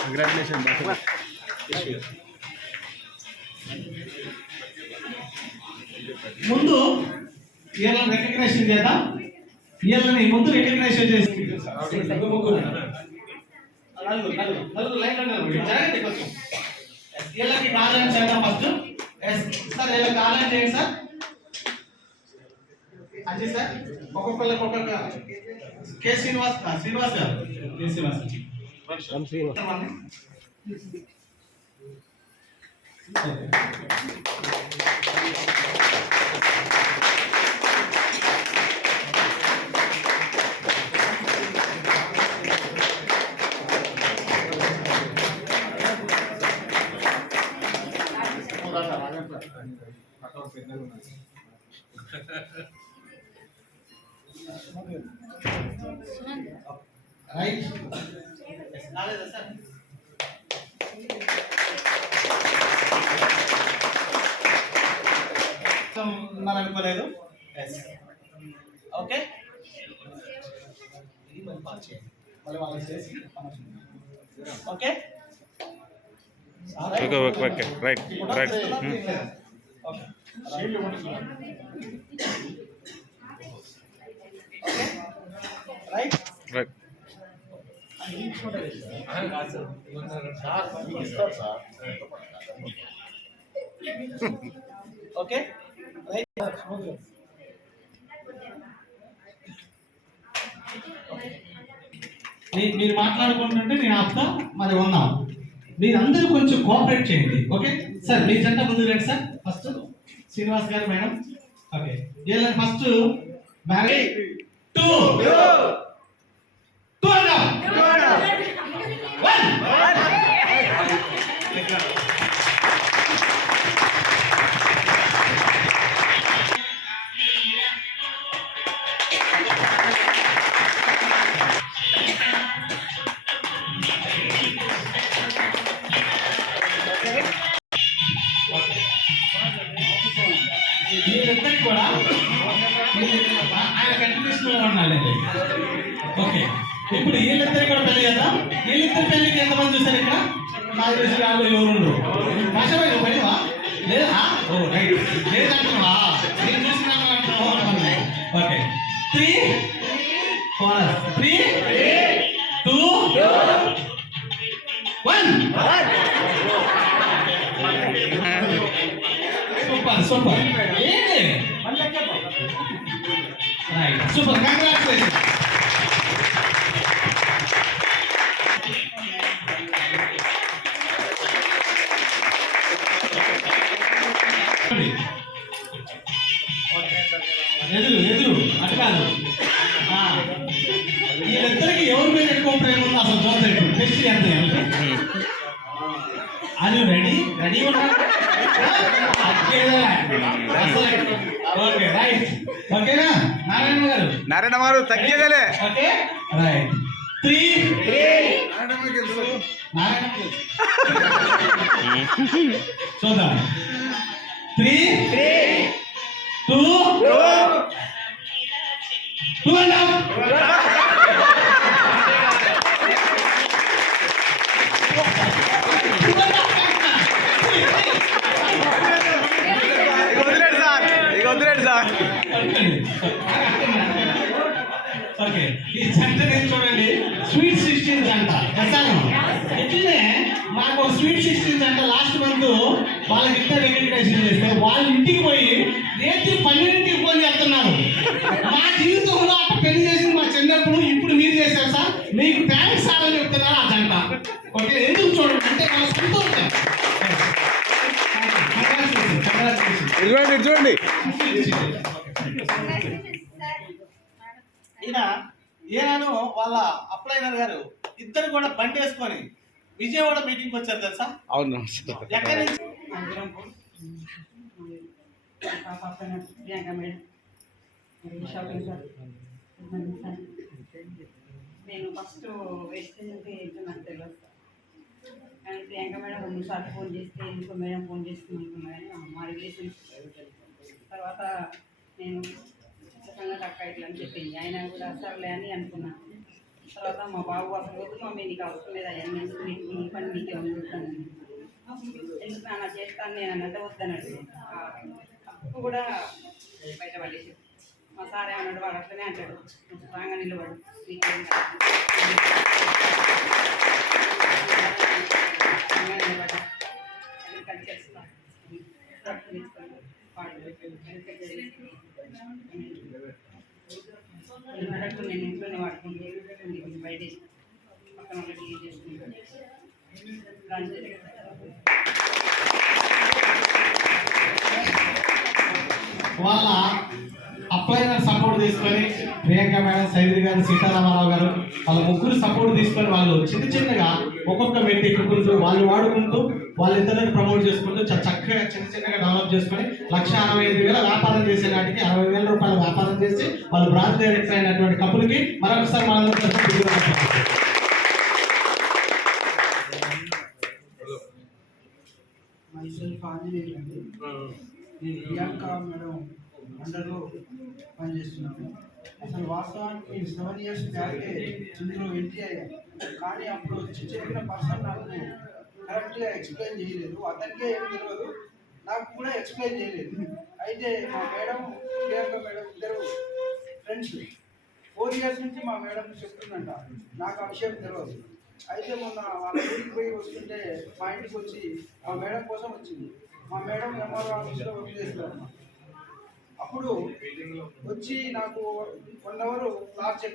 Congratulation ముందు వీళ్ళని recognition చేద్దాం. వీళ్ళని ముందు రికగ్నేషన్ చేసి వీళ్ళకి కాలం చేద్దాం ఫస్ట్. సార్ వీళ్ళకి కాలం చేయండి సార్. అజయ్ సార్ ఒక్కొక్కరికి ఒక్కొక్క కె శ్రీనివాస్ ఆ, శ్రీనివాస్ గారు కె శ్రీనివాస్ రైట్ కాలేదా సార్ ఉన్నారనుకోలేదు ఓకే మళ్ళీ వాళ్ళకి చేసి okay okay okay okay right right right right okay right మీరు మాట్లాడుకుంటుంటే నేను ఆపుతా మరి ఉందాం మీరందరూ కొంచెం కోఆపరేట్ చేయండి ఓకే సార్ మీ జంట ముందు రండి సార్ ఫస్ట్ శ్రీనివాస్ గారు మేడం ఓకే వీళ్ళని ఫస్ట్ మ్యారేజ్ టూ టూ అన్నాం కంటిన్యూషన్ ఓకే. ఇప్పుడు వీళ్ళిద్దరు కూడా పెళ్ళి చేద్దాం. వీళ్ళిద్దరు పెళ్ళికి ఎంతమంది చూసారు ఇక్కడ? నాకు తెలిసి వాళ్ళు ఎవరు భాషపై పడివా లేదా? Oh right. లేదంటున్నా నేను చూసిన okay. Three? Three? Two? One. Super super. ఏంటి? Right. Super. Congratulations. ఎదురు ఎదురు అటు కాదు వీళ్ళిద్దరికి ఎవరి మీద ఎక్కువ ప్రేమ ఉందో అసలు చూద్దాం ఇప్పుడు టెస్ట్ చేద్దాం అది రెడీ రెడీ ఓకే రైట్. ఓకేనా? నారాయణ గారు? నారాయణ గారు తగ్గేదేలే. Okay right. త్రీ నారాయణ తెలుసు. చూద్దాం. త్రీ ఓకే ఈ జంట చూడండి స్వీట్ సిక్స్టీన్ జంట ఇట్లనే మాకు స్వీట్ సిక్స్టీన్ జంట లాస్ట్ మంత్ వాళ్ళకి ఇంత రికగ్నైజేషన్ చేస్తే వాళ్ళ ఇంటికి పోయి రేపు పన్నెండింటికి ఫోన్ చేస్తున్నారు. మా జీవితంలో అట్లా పెళ్ళి చేసింది మా చిన్నప్పుడు ఇప్పుడు మీరు చేశారు సార్. మీకు థ్యాంక్స్ సార్ అని చెప్తున్నారు ఆ జంట. ఓకే ఎందుకు చూడండి? అంటే వాళ్ళ సంతోషం చూడండి చూడండి ఈయన ఈయనను వాళ్ళ అప్లైనర్ గారు. ఇద్దరు కూడా బండి వేసుకొని విజయవాడ మీటింగ్ వచ్చారు తెలుసా? అవును ఎక్కడి నుంచి? నేను ఫస్ట్ వెస్ట్ నుంచి నాకు తెలియదు సార్ కానీ ప్రియాంక మేడం రెండు సార్లు ఫోన్ చేస్తే ఎందుకు మేడం ఫోన్ చేస్తుంది అనుకున్నా కానీ మా రిలేషన్స్ తర్వాత నేను అన్నది అక్క ఇట్లా అని చెప్పింది. ఆయన కూడా సర్లే అని అనుకున్నా. తర్వాత మా బాబు అసలు వద్దు మమ్మీ నీకు అవసరం లేదు అవన్నీ ఎందుకు నీకు నీ పని నీకే ఉండుతాను ఎందుకు నాన్న చేస్తాను నేను అన్నట్టు వద్దన్నాడు. అప్పు కూడా బయట పడేసి మా సార్ ఏమన్నాడు వాడు అట్లనే అంటాడు. రాగా నిలబడు నేను ప్రొడక్ట్ నేను ఇంట్లోనే వాడుకుంటే కొంచెం బయట పక్కన వాళ్ళకి యూజ్ చేసుకుంటాను వాళ్ళ అప్లైనర్ సపోర్ట్ తీసుకొని ప్రియాంక మేడం సైదరి గారు సీతారామారావు గారు వాళ్ళ ముగ్గురు సపోర్ట్ తీసుకొని వాళ్ళు చిన్న చిన్నగా ఒక్కొక్క వ్యక్తి ఎక్కుకుంటూ వాళ్ళు వాడుకుంటూ వాళ్ళిద్దరిని ప్రమోట్ చేసుకుంటూ చ- చక్కగా చిన్న చిన్నగా డెవలప్ చేసుకొని లక్ష అరవై ఐదు వేల వ్యాపారం చేసే నాటికి అరవై వేల రూపాయల వ్యాపారం చేసి వాళ్ళు బ్రాంచ్ డైరెక్టర్ అయినటువంటి కపుల్కి మరొకసారి మనందరం నేను ప్రియాంక మేడం అండర్లో పనిచేస్తున్నాను. అసలు వాస్తవానికి సెవెన్ ఇయర్స్ బ్యాకే ఇందులో ఎంట్రీ అయ్యాను కానీ అప్పుడు వచ్చి పర్సన్ నాకు కరెక్ట్గా ఎక్స్ప్లెయిన్ చేయలేదు. అతనికే ఏం తెలియదు నాకు కూడా ఎక్స్ప్లెయిన్ చేయలేదు. అయితే మా మేడం ప్రియాంక మేడం ఇద్దరు ఫ్రెండ్స్ ఫోర్ ఇయర్స్ నుంచి మా మేడం చెప్తుందంట. నాకు ఆ విషయం తెలియదు అయితే మొన్న వాళ్ళ ఊరికి పోయి వస్తుంటే మా ఇంటికి వచ్చి మా మేడం కోసం వచ్చింది. మా మేడం ఎంఆర్ఓ ఆఫీస్లో వర్క్ చేస్తారు అప్పుడు వచ్చి నాకు వన్ అవర్ క్లాస్ చెప్పి